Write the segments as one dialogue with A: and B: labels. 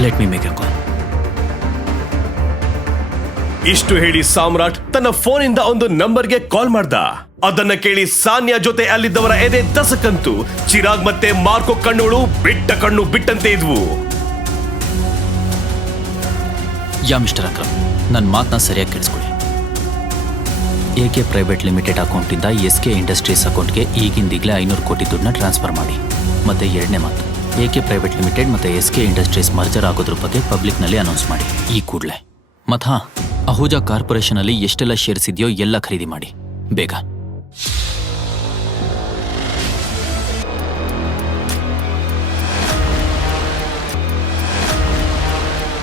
A: Let me make a ಕಾಲ್
B: ಇಷ್ಟು ಹೇಳಿ ಸಾಮ್ರಾಟ್ ತನ್ನ ಫೋನಿಂದ ಒಂದು ನಂಬರ್ಗೆ ಕಾಲ್ ಮಾಡ್ದ. ಅದನ್ನ ಕೇಳಿ ಸಾನ್ಯಾ ಜೊತೆ ಅಲ್ಲಿದ್ದವರ ಎದೆ ದಸಕಂತು. ಚಿರಾಗ್ ಮತ್ತೆ ಮಾರ್ಕೋ ಕಣ್ಣುಗಳು ಬಿಟ್ಟ ಕಣ್ಣು ಬಿಟ್ಟಂತೆ ಇದ್ವು.
A: ಯಾ ಮಿಸ್ಟರ್ ಅಕ್ರಮ್ ನನ್ನ ಮಾತನ್ನ ಸರಿಯಾಗಿ ಕೇಳಿಸ್ಕೊಳ್ಳಿ. ಎ ಕೆ ಪ್ರೈವೇಟ್ ಲಿಮಿಟೆಡ್ ಅಕೌಂಟಿಂದ ಎಸ್ ಕೆ ಇಂಡಸ್ಟ್ರೀಸ್ ಅಕೌಂಟ್ಗೆ ಈಗಿಂದೀಗಲೇ ಐನೂರು ಕೋಟಿ ದುಡ್ಡನ್ನ ಟ್ರಾನ್ಸ್ಫರ್ ಮಾಡಿ. ಮತ್ತೆ ಎರಡನೇ ಮಾತು. ಎ ಕೆ ಪ್ರೈವೇಟ್ ಲಿಮಿಟೆಡ್ ಮತ್ತು ಎಸ್ ಕೆ ಇಂಡಸ್ಟ್ರೀಸ್ ಮರ್ಜರ್ ಆಗೋದ್ರ ಬಗ್ಗೆ ಪಬ್ಲಿಕ್ನಲ್ಲಿ ಅನೌನ್ಸ್ ಮಾಡಿ. ಈ ಕೂಡಲೇ. ಮತ್ತು ಅಹುಜಾ ಕಾರ್ಪೊರೇಷನ್ ಕಾರ್ಪೊರೇಷನಲ್ಲಿ ಎಷ್ಟೆಲ್ಲ ಶೇರ್ಸ್ ಇದೆಯೋ ಎಲ್ಲ ಖರೀದಿ ಮಾಡಿ. ಬೇಗ.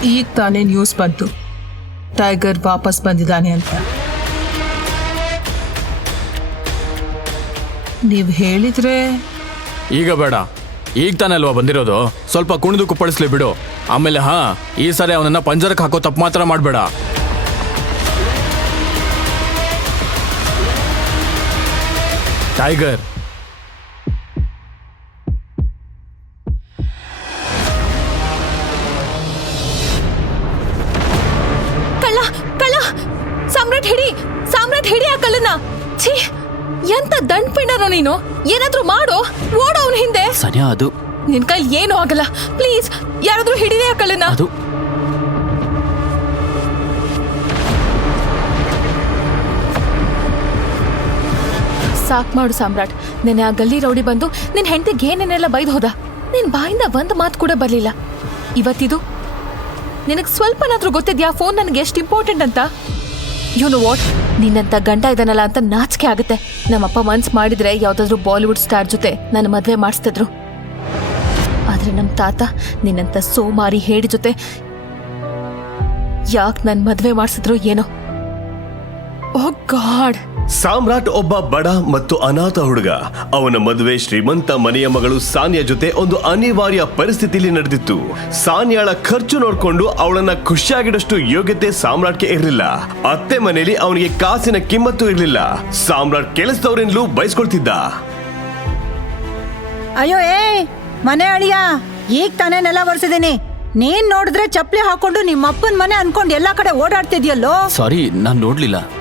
C: ಈಗ ತಾನೇ ನ್ಯೂಸ್ ಬಂತು. ಟೈಗರ್ ವಾಪಸ್ ಬಂದಿದ್ದಾನೆ ಅಂತ. ನೀವು ಹೇಳಿದ್ರೆ
D: ಈಗ ಬೇಡ. ಈಗ ತಾನೇ ಅಲ್ವಾ ಬಂದಿರೋದು? ಸ್ವಲ್ಪ ಕುಣಿದು ಕುಪ್ಪಳಿಸ್ಲಿ ಬಿಡು. ಆಮೇಲೆ ಹಾ, ಈ ಸಾರಿ ಅವನನ್ನ ಪಂಜರಕ್ಕೆ ಹಾಕೋ ತಪ್ಪು ಮಾತ್ರ ಮಾಡಬೇಡ. ಟೈಗರ್
E: ಕಳ್ಳ ಕಳ್ಳ! ಸಾಮ್ರಾಟ್ ಹಿಡಿ ಸಾಮ್ರಾಟ್ ಹಿಡಿ ಆ ಕಳ್ಳನ ಛೀ! ಎಂತ ದಂಡ್ಪಿಂಡರ ನೀನು? ಏನಾದ್ರೂ ಮಾಡು ಓಡೋ ಅವನ ಹಿಂದೆ.
A: ಸನ್ಯಾ ಅದು
E: ನಿನ್ ಕೈಲಿ ಏನು ಆಗಲ್ಲ. ಪ್ಲೀಸ್ ಯಾರಾದ್ರೂ ಹಿಡಿದೆ ಆ
A: ಅದು
E: ಸಾಕ್ ಮಾಡು ಸಾಮ್ರಾಟ್. ನೆನೆ ಆ ಗಲ್ಲಿ ರೌಡಿ ಬಂದು ನಿನ್ ಹೆಂಡತಿಗೆ ಏನೇನೆಲ್ಲ ಬೈದು ಹೋದ? ನಿನ್ ಬಾಯಿಂದ ಒಂದ್ ಮಾತು ಕೂಡ ಬರ್ಲಿಲ್ಲ. ಇವತ್ತಿದು? ನಿನಗ್ ಸ್ವಲ್ಪನಾದ್ರೂ ಗೊತ್ತಿದ್ಯಾ ಫೋನ್ ನನಗೆ ಎಷ್ಟು ಇಂಪಾರ್ಟೆಂಟ್ ಅಂತ? ನೋ ವಾಟ್ ನಿನ್ನಂತ ಗಂಡ ಇದನ್ನಲ್ಲ ಅಂತ ನಾಚಿಕೆ ಆಗುತ್ತೆ. ನಮ್ಮಪ್ಪ ಮನ್ಸ್ ಮಾಡಿದ್ರೆ ಯಾವ್ದಾದ್ರು ಬಾಲಿವುಡ್ ಸ್ಟಾರ್ ಜೊತೆ ನನ್ನ ಮದ್ವೆ ಮಾಡಿಸ್ತಿದ್ರು. ಆದ್ರೆ ನಮ್ಮ ತಾತ ನಿನ್ನಂತ ಸೋಮಾರಿ ಹೇಡಿ ಜೊತೆ ಯಾಕೆ ನನ್ನ ಮದ್ವೆ ಮಾಡಿಸಿದ್ರು ಏನೋ? ಓ ಗಾಡ್
B: ಸಾಮ್ರಾಟ್ ಒಬ್ಬ ಬಡ ಮತ್ತು ಅನಾಥ ಹುಡುಗ. ಅವನ ಮದುವೆ ಶ್ರೀಮಂತ ಮನೆಯ ಮಗಳು ಸಾನ್ಯಾ ಜೊತೆ ಒಂದು ಅನಿವಾರ್ಯ ಪರಿಸ್ಥಿತಿಯಲ್ಲಿ ನಡೆದಿತ್ತು. ಸಾನ್ಯಾಳ ಖರ್ಚು ನೋಡಿಕೊಂಡು ಅವಳನ್ನ ಖುಷಿಯಾಗಿಡಷ್ಟು ಯೋಗ್ಯತೆ ಸಾಮ್ರಾಟ್ಗೆ ಇರಲಿಲ್ಲ. ಅತ್ತೆ ಮನೆಯಲ್ಲಿ ಅವನಿಗೆ ಕಾಸಿನ ಕಿಮ್ಮತ್ತು ಇರಲಿಲ್ಲ. ಸಾಮ್ರಾಟ್ ಕೆಲಸದವರಿಂದಲೂ ಬಯಸ್ಕೊಳ್ತಿದ್ದ.
F: ಅಯ್ಯೋ ಏ ಮನೆ ಅಳಿಯ ಈಗ ತಾನೇ ನೆಲ ಒರೆಸಿದ್ದೀನಿ ನೀನ್ ನೋಡಿದ್ರೆ ಚಪ್ಪಲಿ ಹಾಕೊಂಡು ನಿಮ್ಮ ಅಪ್ಪನ ಮನೆ ಅನ್ಕೊಂಡು ಎಲ್ಲಾ ಕಡೆ ಓಡಾಡ್ತಿದ್ಯಲ್ಲೋ?
A: ಸಾರಿ ನಾನು ನೋಡ್ಲಿಲ್ಲ.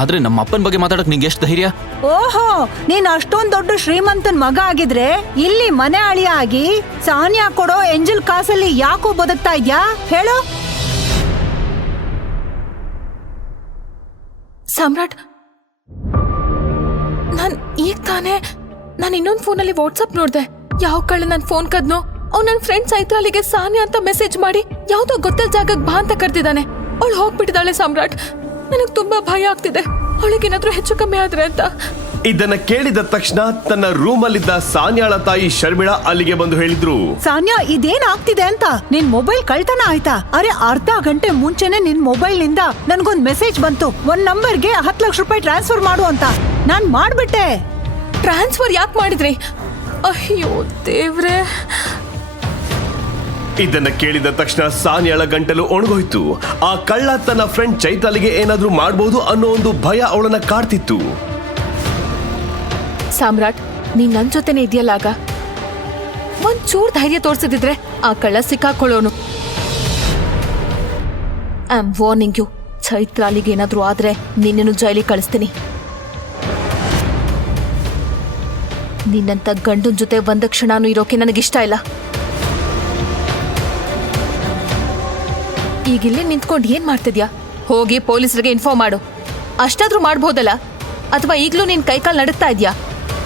A: ಆದ್ರೆ ನಮ್ಮ ಅಪ್ಪನ ಬಗ್ಗೆ ಮಾತಾಡಕ್ ನಿಂಗೆ ಎಷ್ಟು ಧೈರ್ಯ?
F: ಓಹೋ ನೀನ್ ಅಷ್ಟೊಂದ್ ದೊಡ್ಡ ಶ್ರೀಮಂತನ್ ಮಗ ಆಗಿದ್ರೆ ಇಲ್ಲಿ ಮನೆ ಅಳಿಯ ಆಗಿ ಸಾನ್ಯಾ ಕೊಡೋ ಎಂಜಲ್ ಕಾಸಲ್ಲಿ ಯಾಕೋ ಬದುಕ್ತಾ ಇದ್ಯಾ? ಹೇಳು.
E: ಸಮ್ರಾಟ್ ನಾನ್ ಈಗ ತಾನೇ ನಾನು ಇನ್ನೊಂದ್ ಫೋನಲ್ಲಿ ವಾಟ್ಸಪ್ ನೋಡ್ದೆ. ಯಾವ ಕಳ್ಳ ನನ್ ಫೋನ್ ಕದ್ನು ಅವ್ ನನ್ ಫ್ರೆಂಡ್ ಸೈತ್ರ ಅಲ್ಲಿಗೆ ಸಾನ್ಯಾ ಅಂತ ಮೆಸೇಜ್ ಮಾಡಿ ಯಾವ್ದೋ ಗೊತ್ತಲ್ ಜಾಗಕ್ಕೆ ಬಾ ಅಂತ ಕರ್ತಿದ್ದಾನೆ ಅವಳು ಹೋಗ್ಬಿಟ್ಟಿದ್ದಾಳೆ ಸಾಮ್ರಾಟ್. ನನಗೆ ತುಂಬಾ ಭಯ ಆಗ್ತಿದೆ. ಅವಳಿಗೇನಾದ್ರೂ ಹೆಚ್ಚು ಕಮ್ಮಿ ಆದ್ರೆ ಅಂತ.
B: ಇದನ್ನ ಕೇಳಿದ ತಕ್ಷಣ ತನ್ನ ರೂಮಲ್ಲಿದ್ದ ಸಾನ್ಯಾಳ ತಾಯಿ ಶರ್ಮಿಳಾ ಅಲ್ಲಿಗೆ ಬಂದು ಹೇಳಿದ್ರು.
F: ಸಾನ್ಯಾ ಇದೇನ್ ಆಗ್ತಿದೆ ಅಂತ? ನಿನ್ ಮೊಬೈಲ್ ಕಳ್ತನ ಆಯ್ತಾ? ಅರೆ ಅರ್ಧ ಗಂಟೆ ಮುಂಚೆನೆ ನಿನ್ ಮೊಬೈಲ್ನಿಂದ ನನ್ಗೊಂದ್ ಮೆಸೇಜ್ ಬಂತು. ಒಂದ್ ನಂಬರ್ಗೆ ಹತ್ ಲಕ್ಷ ರೂಪಾಯಿ ಟ್ರಾನ್ಸ್ಫರ್ ಮಾಡು ಅಂತ. ನಾನ್ ಮಾಡ್ಬಿಟ್ಟೆ.
E: ಟ್ರಾನ್ಸ್ಫರ್ ಯಾಕೆ ಮಾಡಿದ್ರಿ? ಅಯ್ಯೋ ದೇವ್ರೆ.
B: ಇದನ್ನ ಕೇಳಿದ ತಕ್ಷಣ ಸಾನಿಯಳ ಗಂಟಲು ಒಣಗೋಯ್ತು. ಆ ಕಳ್ಳ ತನ್ನ ಫ್ರೆಂಡ್ ಚೈತಾಲಿಗೆ ಏನಾದ್ರೂ ಮಾಡಬಹುದು ಅನ್ನೋ ಒಂದು ಭಯ ಅವಳನ್ನ ಕಾಡ್ತಿತ್ತು.
E: ಸಾಮ್ರಾಟ್, ನೀನ್ ನನ್ ಜೊತೆನೆ ಇದೆಯಲ್ಲ ಆಗ? ಒಂದ್ ಧೈರ್ಯ ತೋರಿಸಿದ್ರೆ ಆ ಕಳ್ಳ ಸಿಕ್ಕಾಕೊಳ್ಳೋನು. ಐ ಆಮ್ ವಾರ್ನಿಂಗ್ ಯು ಚೈತ್ರಾಲಿಗೆ ಏನಾದ್ರೂ ಆದ್ರೆ ನಿನ್ನನ್ನು ಜೈಲಿಗೆ ಕಳಿಸ್ತೀನಿ. ನಿನ್ನಂತ ಗಂಡನ ಜೊತೆ ಒಂದ ಕ್ಷಣನೂ ಇರೋಕೆ ನನಗಿಷ್ಟ ಇಲ್ಲ. ಈಗಿಲ್ಲಿ ನಿಂತ್ಕೊಂಡು ಏನ್ ಮಾಡ್ತಿದ್ಯಾ? ಹೋಗಿ ಪೊಲೀಸರಿಗೆ ಇನ್ಫಾರ್ಮ್ ಮಾಡು. ಅಷ್ಟಾದ್ರೂ ಮಾಡ್ಬೋದಲ್ಲ? ಅಥವಾ ಈಗಲೂ ನಿನ್ ಕೈಕಾಲ್ ನಡುತ್ತಾ ಇದ್ಯಾ?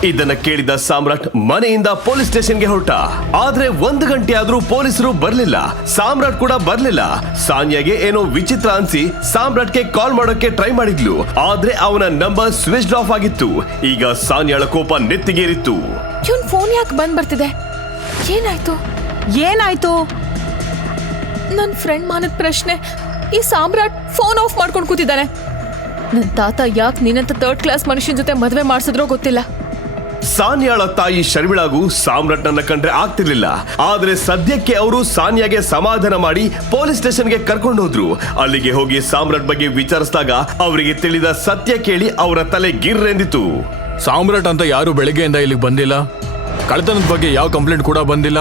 B: ಇದನ್ನ ಕೇಳಿದ ಸಾಮ್ರಾಟ್ ಮನೆಯಿಂದ ಪೊಲೀಸ್ ಸ್ಟೇಷನ್ಗೆ ಹೊರಟ. ಆದ್ರೆ ಒಂದು ಗಂಟೆ ಆದ್ರೂ ಪೊಲೀಸರು ಬರ್ಲಿಲ್ಲ. ಸಾಮ್ರಾಟ್ ಕೂಡ ಬರ್ಲಿಲ್ಲ. ಸಾನ್ಯಾಗೆ ಏನೋ ವಿಚಿತ್ರ ಅನ್ಸಿ ಸಾಮ್ರಾಟ್ಗೆ ಕಾಲ್ ಮಾಡೋಕೆ ಟ್ರೈ ಮಾಡಿದ್ಲು. ಆದ್ರೆ ಅವನ ನಂಬರ್ ಸ್ವಿಚ್ ಆಫ್ ಆಗಿತ್ತು. ಈಗ ಸಾನ್ಯಾಳ ಕೋಪ ನೆತ್ತಿಗೇರಿತ್ತು.
E: ಇವನ್ ಫೋನ್ ಯಾಕೆ ಬಂದ್ ಬರ್ತಿದೆ ಏನಾಯ್ತು?
F: ಏನಾಯ್ತು?
E: ನನ್ ಫ್ರೆಂಡ್ ಮಾನದ ಪ್ರಶ್ನೆ ಈ ಸಾಮ್ರಾಟ್ ಫೋನ್ ಆಫ್ ಮಾಡ್ಕೊಂಡು ಕೂತಿದ್ದಾನೆ. ನನ್ನ ತಾತ ಯಾಕೆ ನಿನ್ನಂತ ಥರ್ಡ್ ಕ್ಲಾಸ್ ಮನುಷ್ಯನ ಜೊತೆ ಮದುವೆ ಮಾಡಿಸಿದ್ರೋ ಗೊತ್ತಿಲ್ಲ.
B: ಸಾನ್ಯಾಳ ತಾಯಿ ಶರ್ಮಿಳಾಗೂ ಸಾಮ್ರಾಟ್ನನ್ನ ಕಂಡ್ರೆ ಆಗ್ತಿರ್ಲಿಲ್ಲ. ಆದ್ರೆ ಸದ್ಯಕ್ಕೆ ಅವರು ಸಾನ್ಯಾಗೆ ಸಮಾಧಾನ ಮಾಡಿ ಪೊಲೀಸ್ ಸ್ಟೇಷನ್ಗೆ ಕರ್ಕೊಂಡು ಹೋದ್ರು. ಅಲ್ಲಿಗೆ ಹೋಗಿ ಸಾಮ್ರಾಟ್ ಬಗ್ಗೆ ವಿಚಾರಿಸಿದಾಗ ಅವರಿಗೆ ತಿಳಿದ ಸತ್ಯ ಕೇಳಿ ಅವರ ತಲೆ ಗಿರ್ರೆಂದಿತು
D: ಸಾಮ್ರಾಟ್ ಅಂತ ಯಾರು ಬೆಳಗ್ಗೆಯಿಂದ ಇಲ್ಲಿಗೆ ಬಂದಿಲ್ಲ? ಕಳ್ತನದ ಬಗ್ಗೆ ಯಾವ ಕಂಪ್ಲೇಂಟ್ ಕೂಡ ಬಂದಿಲ್ಲ?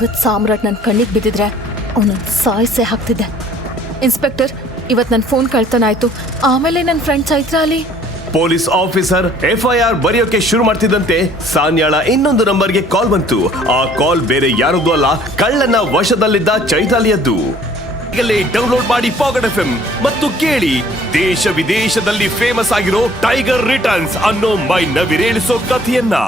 E: ವಿತ್ ಸಾಮ್ರಾಟ್ ನನ್ನ ಕಣ್ಣಿಗೆ ಬಿದ್ದಿದ್ರೆ ಅವನನ್ನ ಸಾಯಿಸೆ ಹಾಕ್ತಿದ್ದೆ. ಇನ್ಸ್ಪೆಕ್ಟರ್ ಇವತ್ತು ನನ್ನ ಫೋನ್ ಕಳ್ತನ ಆಯ್ತು ಆಮೇಲೆ ನನ್ನ ಫ್ರೆಂಡ್ ಚೈತ್ರ ಅಲ್ಲಿ?
B: ಪೊಲೀಸ್ ಆಫೀಸರ್, ಎಫ್ಐಆರ್ ಬರೆಯೋಕೆ ಶುರು ಮಾಡ್ತಿದ್ದಂತೆ ಸಾನ್ಯಾಳ ಇನ್ನೊಂದು ನಂಬರ್ಗೆ ಕಾಲ್ ಬಂತು. ಆ ಕಾಲ್ ಬೇರೆ ಯಾರದ್ದು ಅಲ್ಲ, ಕಳ್ಳನ ವಶದಲ್ಲಿದ್ದ ಚೈತಾಲಿಯದ್ದು ಡೌನ್ಲೋಡ್ ಮಾಡಿ ಪಾಕೆಟ್ ಎಫ್ ಮತ್ತು ಕೇಳಿ, ದೇಶ ವಿದೇಶದಲ್ಲಿ ಫೇಮಸ್ ಆಗಿರೋ ಟೈಗರ್ ರಿಟರ್ನ್ಸ್ ಅನ್ನೋ ಮೈ ನವಿರೇಳಿಸೋ ಕಥೆಯನ್ನ.